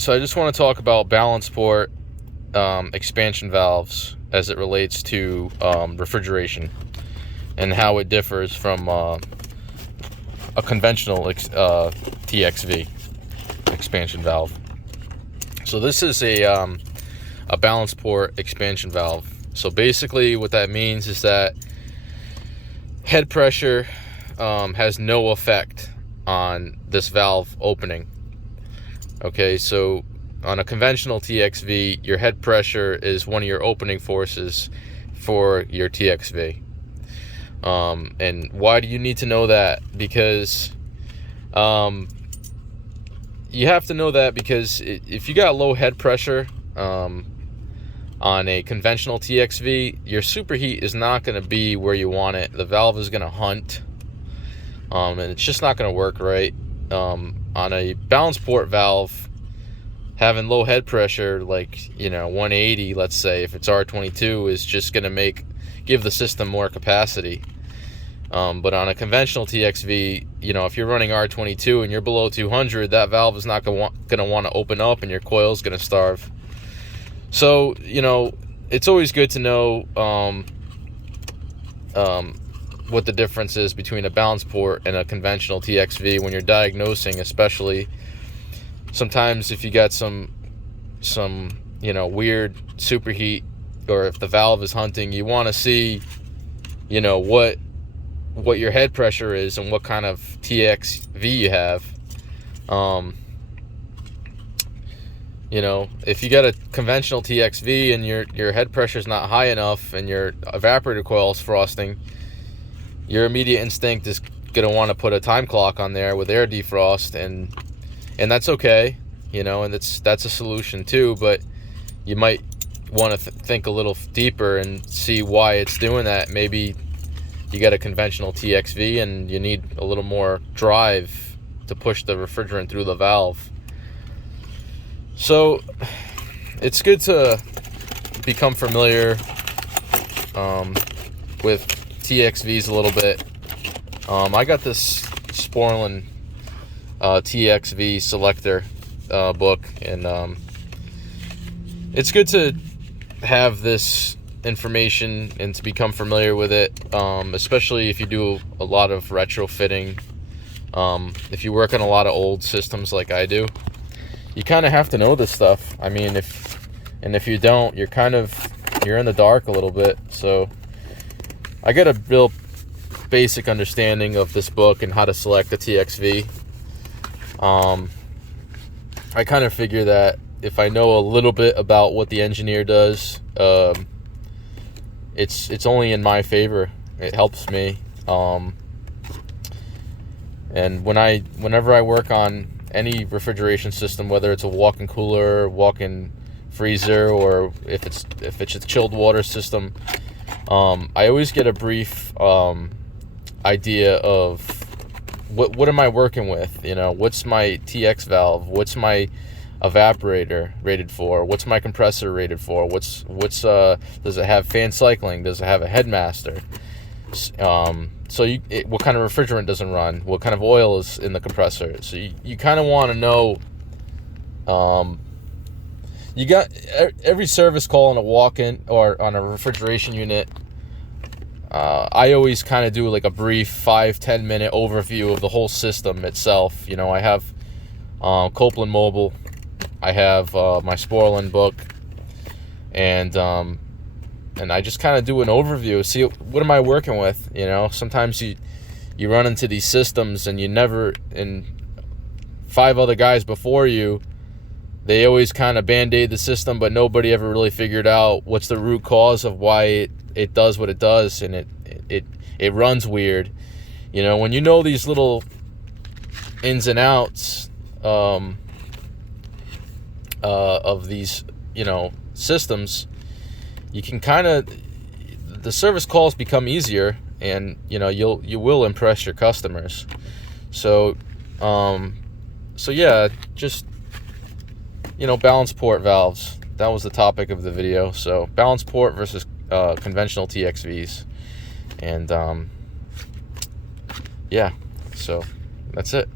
So I just want to talk about balance port expansion valves as it relates to refrigeration and how it differs from a conventional TXV expansion valve. So this is a balance port expansion valve. So basically what that means is that head pressure has no effect on this valve opening. Okay, so on a conventional TXV, your head pressure is one of your opening forces for your TXV. And why do you need to know that? Because you have to know that because if you got low head pressure on a conventional TXV, your superheat is not going to be where you want it. The valve is going to hunt, and it's just not going to work right. On a balance port valve, having low head pressure, like 180, let's say, if it's R22, is just going to give the system more capacity. But on a conventional TXV, if you're running R22 and you're below 200, that valve is not going to want to open up, and your coil is going to starve. So it's always good to know what the difference is between a balance port and a conventional TXV when you're diagnosing, especially. Sometimes if you got some weird superheat, or if the valve is hunting, you want to see what your head pressure is and what kind of TXV you have. If you got a conventional TXV and your head pressure is not high enough and your evaporator coil is frosting, your immediate instinct is going to want to put a time clock on there with air defrost, and that's okay, and that's a solution too. But you might want to think a little deeper and see why it's doing that. Maybe you got a conventional TXV and you need a little more drive to push the refrigerant through the valve. So it's good to become familiar with TXVs a little bit. I got this Sporlan TXV selector book, and it's good to have this information and to become familiar with it, especially if you do a lot of retrofitting. If you work on a lot of old systems like I do, you kind of have to know this stuff. I mean, if you don't, you're in the dark a little bit. So I got a real basic understanding of this book and how to select a TXV. I kind of figure that if I know a little bit about what the engineer does, it's only in my favor. It helps me. And whenever I work on any refrigeration system, whether it's a walk-in cooler, walk-in freezer, or if it's a chilled water system, I always get a brief idea of what am I working with. What's my TX valve? What's my evaporator rated for? What's my compressor rated for? What's does it have fan cycling? Does it have a headmaster? So what kind of refrigerant does it run? What kind of oil is in the compressor? So you kind of want to know. You got every service call on a walk-in or on a refrigeration unit. I always kind of do like a brief 5-10 minute overview of the whole system itself. I have Copeland Mobile, I have my Sporlan book, and I just kind of do an overview, see what am I working with. Sometimes you run into these systems and 5 other guys before you, they always kind of band-aid the system, but nobody ever really figured out what's the root cause of why it does what it does, and it runs weird. When you know these little ins and outs of these systems, you can the service calls become easier, and you will impress your customers. So yeah, just balance port valves. That was the topic of the video. So balance port versus conventional TXVs, and yeah, so that's it.